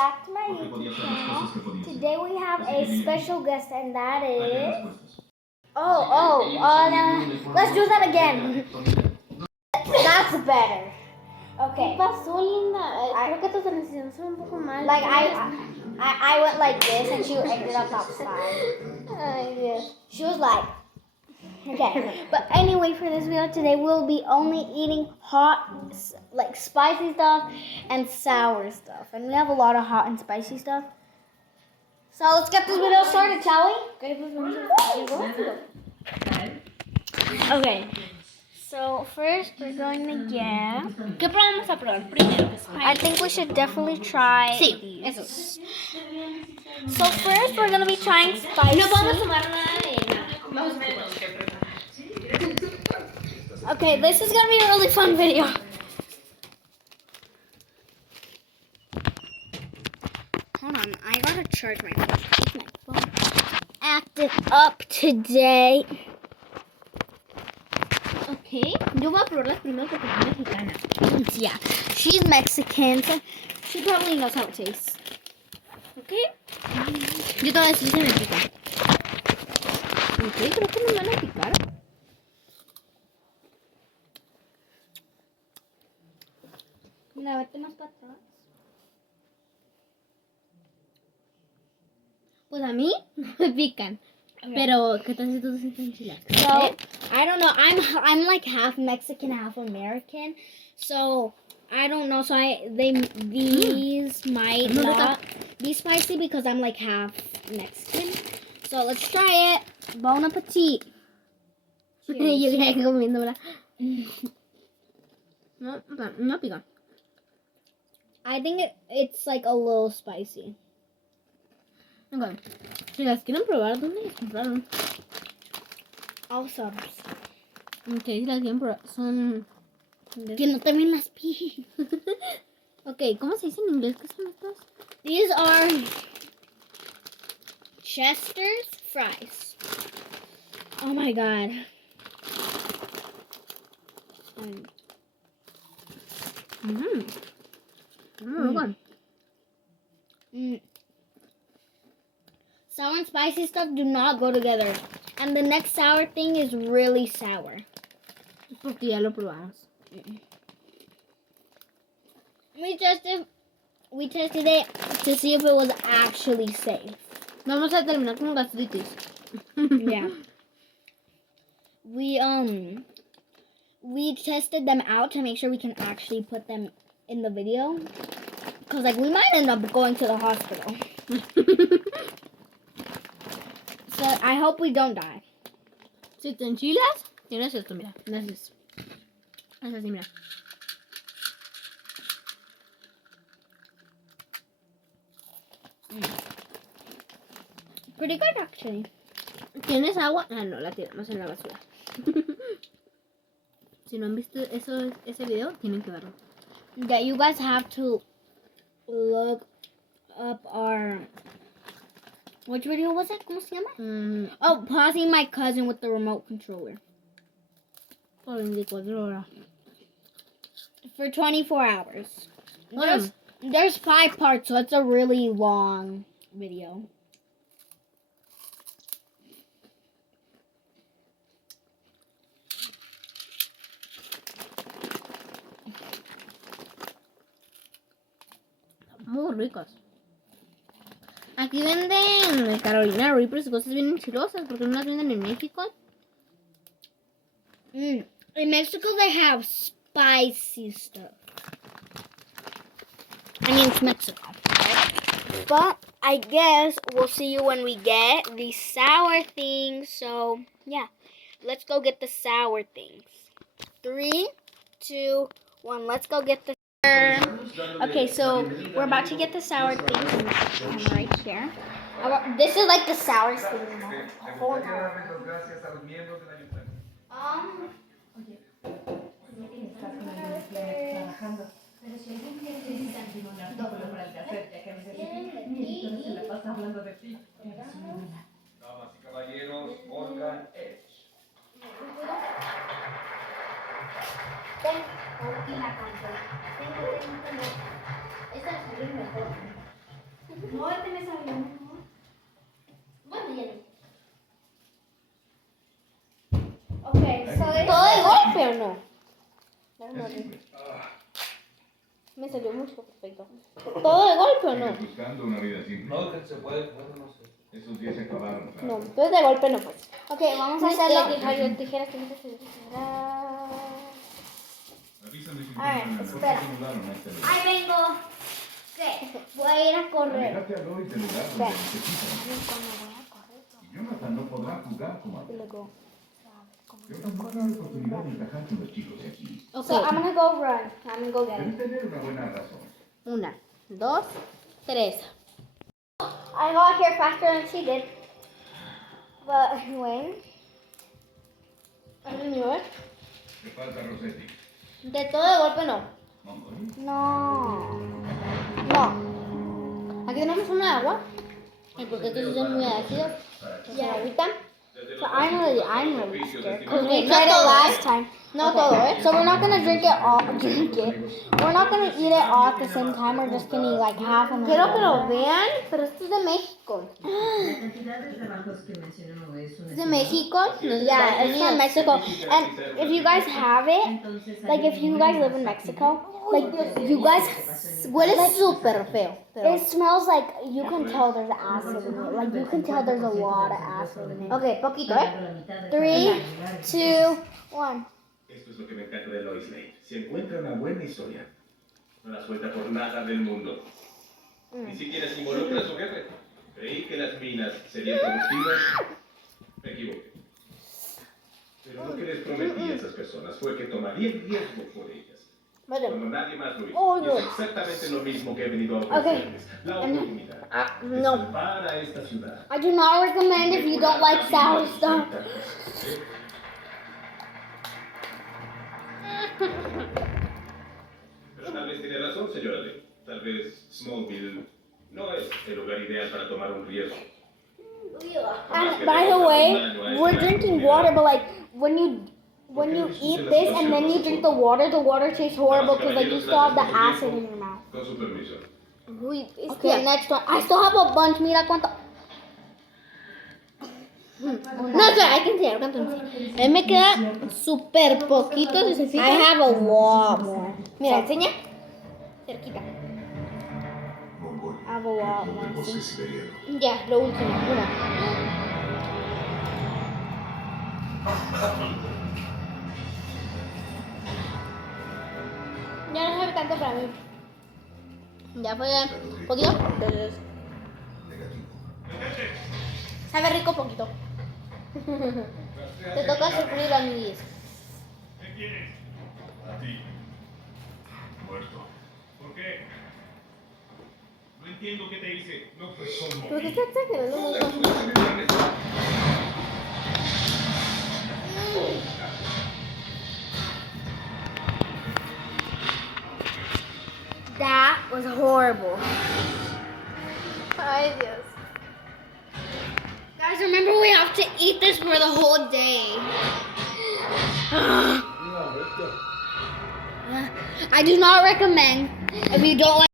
back to my YouTube channel. Today we have a special guest, and that is... let's do that again. That's better. Okay. ¿Qué pasó, Linda? Creo que tus transiciones son un poco mal. Like I went like this, and she ended up outside. Ay, Dios. She was like... Okay, but anyway, for this video today, we'll be only eating hot, like spicy stuff and sour stuff. And we have a lot of hot and spicy stuff. So let's get this video started, shall we? Okay, so first we're going to get... ¿Qué vamos a probar primero? I think we should definitely try Sí, these. eso. So first we're going to be trying spicy. No vamos a tomar nada de nada. Vamos a probar. Okay, this is going to be a really fun video. Hold on, I gotta charge my phone. Acting up today. Ok, yo voy a probar las primero porque soy mexicana. Yeah, she's Mexican, so she probably knows how it tastes. Ok. Yo te voy a decir si me pica. Ok, creo que me van a picar. Mira, vete más para atrás. Pues a mí me pican. Okay. Pero, ¿qué tal si tú te sientes enchiladas? So, I don't know. I'm like half Mexican, half American. So, I don't know. So, these might not be spicy because I'm like half Mexican. So, let's try it. Bon appetit. Yo quería comiéndola. No pica. I think it's like a little spicy. Okay. Si las quieren probar, ¿dónde las compraron? All subs. Ok, si las quieren probar, son... Que no también las vi. Ok, ¿cómo se dice en inglés? ¿Qué son estas? These are Chester's fries. Oh my god. Sour and spicy stuff do not go together. And the next sour thing is really sour. Porque ya lo probamos. We tested it to see if it was actually safe. Vamos a terminar con gastritis. Yeah. We tested them out to make sure we can actually put them in the video. Because like we might end up going to the hospital. So I hope we don't die. Si te enchilas, tienes esto, mira. Es así, mira. Pretty good actually. ¿Tienes agua? Ah, no, la tiramos en la basura. Si no han visto ese video, tienen que verlo. Yeah, you guys have to look up our... Which video was it? ¿Cómo se llama? Oh, pausing my cousin with the remote controller. Por 24 horas. For 24 hours. There's 5 parts, so it's a really long video. Muy ricos. Aquí venden el Carolina Reapers y cosas bien enchilosas porque no las venden en México. In Mexico, they have spicy stuff. I mean, it's Mexico. Right? But I guess we'll see you when we get the sour things. So, yeah. Let's go get the sour things. 3, 2, 1. Let's go get the... Okay, so we're about to get the sour things. I'm right here. This is like the sour thing. Hold on. Damas y caballeros, Morgan Edge. Y la canción. Esta es mejor. o no? Déjame ver. Me salió mucho perfecto. ¿Todo de golpe o no? Buscando una vida simple. No, que se puede, bueno, no sé. Esos días se acabaron. No, entonces de golpe no pues. Ok, vamos a hacerlo. Tijeras, tijeras. Avísame si A ver, encuentran el espera. celular o no este lugar. Ahí vengo. ¿Qué? Voy a ir a correr. Déjate a Lois del lugar donde necesitan. Y Jonathan no podrá jugar como antes. Yo tampoco tengo oportunidad de encajar con los chicos de aquí. Ok. So I'm gonna go run. I'm gonna go get Deben it. tener una buena razón. 1, 2, 3. I got here faster than she did. But when? ¿Qué falta, Rossetti? De todo de golpe no. ¿Montgomery? No. No. Aquí tenemos una agua. Porque estos son muy ácidos. Ya, ahorita. So I'm really scared. Because we No tried it todo, last time. No todo, ¿eh? So we're not gonna drink it all. Drink it. We're not gonna eat it all at the same time. We're just gonna eat like half and then. Quiero que lo vean, pero esto es de México. La cantidad de trabajos que mencionó es una Es de México. No es de Yeah, Estados it's from Unidos. Mexico. And if you guys have it, Entonces, like if you guys live in Mexico, like you guys, Huele súper feo. Pero... it smells like you can tell there's acid in it. Like you can tell there's a lot of acid in it. Ok, poquito, ¿eh? 3, 2, 1. Esto es lo que me encanta de Lois Lane. Si encuentra una buena historia, no la suelta por nada del mundo. Ni siquiera se involucra a su jefe. Creí que las minas serían productivas. Me equivoqué. Pero lo que les prometí a esas personas fue que tomaría el riesgo por ellas. Vale. Cuando nadie más lo hizo. Oh, Y no. es exactamente lo mismo que he venido a ofrecerles. La oportunidad de no. salvar a esta ciudad. I do not recommend if you don't like sour stuff. Pero tal vez tiene razón, señora Lee. Tal vez Smallville no es el lugar ideal para tomar un riesgo. And by the way, we're drinking water, but like when you eat this and then you drink the water tastes horrible because like you still have the acid in your mouth. Con su permiso. Uy, Okay, next one. I still have a bunch. Mira cuánto. No, espera, hay que enseñar cuánto enseñar. A mí me queda súper poquito, si se I fijan. have a lot more. Mira, enseña. Cerquita. Mongolia, I have a lot el more. bosque siberiano. Ya, lo último. Una. Ya no sabe tanto para mí. Ya fue poquito. Negativo. Sabe rico poquito. Te toca sufrir, amiguis. ¿Qué quieres? A ti. Muerto. ¿Por qué? No entiendo qué te hice. No fue solo. ¿Por qué estás exagerando mucho? That was horrible. Ay, Dios. Guys, remember we have to eat this for the whole day. I do not recommend if you don't like